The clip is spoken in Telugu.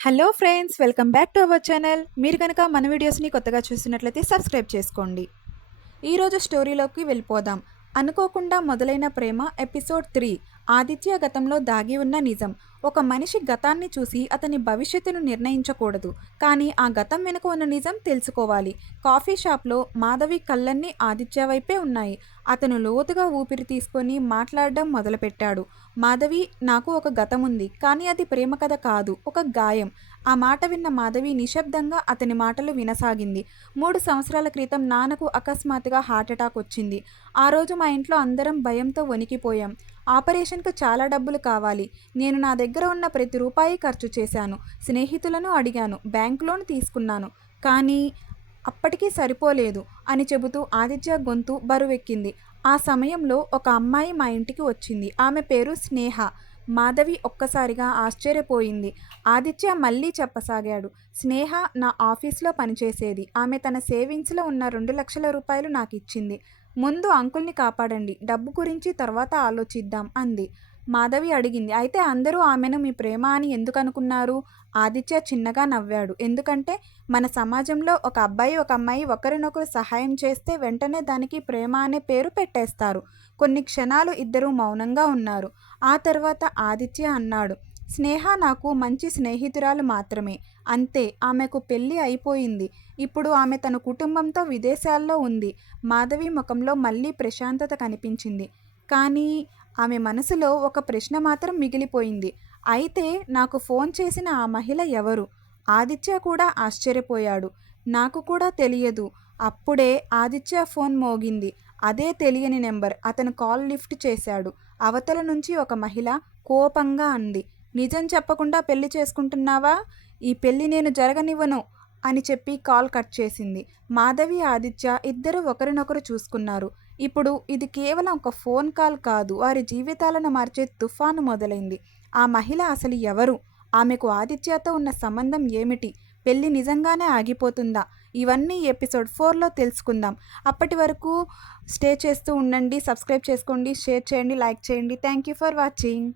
Hello friends, welcome back to our channel. మీరు కనుక మన వీడియోస్ని కొత్తగా చూస్తున్నట్లయితే సబ్స్క్రైబ్ చేసుకోండి. ఈరోజు స్టోరీలోకి వెళ్ళిపోదాం. అనుకోకుండా మొదలైన ప్రేమ ఎపిసోడ్ 3. ఆదిత్య గతంలో దాగి ఉన్న నిజం. ఒక మనిషి గతాన్ని చూసి అతని భవిష్యత్తును నిర్ణయించకూడదు, కానీ ఆ గతం వెనుక ఉన్న నిజం తెలుసుకోవాలి. కాఫీ షాప్లో మాధవి కళ్ళన్నీ ఆదిత్య వైపే ఉన్నాయి. అతను లోతుగా ఊపిరి తీసుకొని మాట్లాడడం మొదలుపెట్టాడు. మాధవి, నాకు ఒక గతం ఉంది, కానీ అది ప్రేమ కథ కాదు, ఒక గాయం. ఆ మాట విన్న మాధవి నిశ్శబ్దంగా అతని మాటలు వినసాగింది. 3 సంవత్సరాల క్రితం నాన్నకు అకస్మాత్తుగా హార్ట్అటాక్ వచ్చింది. ఆ రోజు మా ఇంట్లో అందరం భయంతో వణికిపోయాం. ఆపరేషన్కు చాలా డబ్బులు కావాలి. నేను నా దగ్గర ఉన్న ప్రతి రూపాయి ఖర్చు చేశాను. స్నేహితులను అడిగాను, బ్యాంక్ లోన్ తీసుకున్నాను. కానీ అప్పటికీ సరిపోలేదు అని చెబుతూ ఆదిత్య గొంతు బరువెక్కింది. ఆ సమయంలో ఒక అమ్మాయి మా ఇంటికి వచ్చింది. ఆమె పేరు స్నేహ. మాధవి ఒక్కసారిగా ఆశ్చర్యపోయింది. ఆదిత్య మళ్ళీ చెప్పసాగాడు. స్నేహ నా ఆఫీస్లో పనిచేసేది. ఆమె తన సేవింగ్స్లో ఉన్న 2 లక్షల రూపాయలు నాకు ఇచ్చింది. ముందు అంకుల్ని కాపాడండి, డబ్బు గురించి తర్వాత ఆలోచిద్దాం అంది. మాధవి అడిగింది, అయితే అందరూ ఆమెను మీ ప్రేమ అని ఎందుకు అనుకున్నారు? ఆదిత్య చిన్నగా నవ్వాడు. ఎందుకంటే మన సమాజంలో ఒక అబ్బాయి ఒక అమ్మాయి ఒకరినొకరు సహాయం చేస్తే వెంటనే దానికి ప్రేమ అనే పేరు పెట్టేస్తారు. కొన్ని క్షణాలు ఇద్దరూ మౌనంగా ఉన్నారు. ఆ తర్వాత ఆదిత్య అన్నాడు, స్నేహ నాకు మంచి స్నేహితురాలు మాత్రమే, అంతే. ఆమెకు పెళ్ళి అయిపోయింది. ఇప్పుడు ఆమె తన కుటుంబంతో విదేశాల్లో ఉంది. మాధవి ముఖంలో మళ్ళీ ప్రశాంతత కనిపించింది. కానీ ఆమె మనసులో ఒక ప్రశ్న మాత్రం మిగిలిపోయింది. అయితే నాకు ఫోన్ చేసిన ఆ మహిళ ఎవరు? ఆదిత్య కూడా ఆశ్చర్యపోయాడు. నాకు కూడా తెలియదు. అప్పుడే ఆదిత్య ఫోన్ మోగింది. అదే తెలియని నెంబర్. అతను కాల్ లిఫ్ట్ చేశాడు. అవతల నుంచి ఒక మహిళ కోపంగా అంది, నిజం చెప్పకుండా పెళ్లి చేసుకుంటున్నావా? ఈ పెళ్లి నేను జరగనివ్వను అని చెప్పి కాల్ కట్ చేసింది. మాధవి, ఆదిత్య ఇద్దరు ఒకరినొకరు చూసుకున్నారు. ఇప్పుడు ఇది కేవలం ఒక ఫోన్ కాల్ కాదు, వారి జీవితాలను మార్చే తుఫాను మొదలైంది. ఆ మహిళ అసలు ఎవరు? ఆమెకు ఆదిత్యతో ఉన్న సంబంధం ఏమిటి? పెళ్ళి నిజంగానే ఆగిపోతుందా? ఇవన్నీ ఎపిసోడ్ 4లో తెలుసుకుందాం. అప్పటి వరకు స్టే చేస్తూ ఉండండి. సబ్స్క్రైబ్ చేసుకోండి, షేర్ చేయండి, లైక్ చేయండి. Thank you for watching.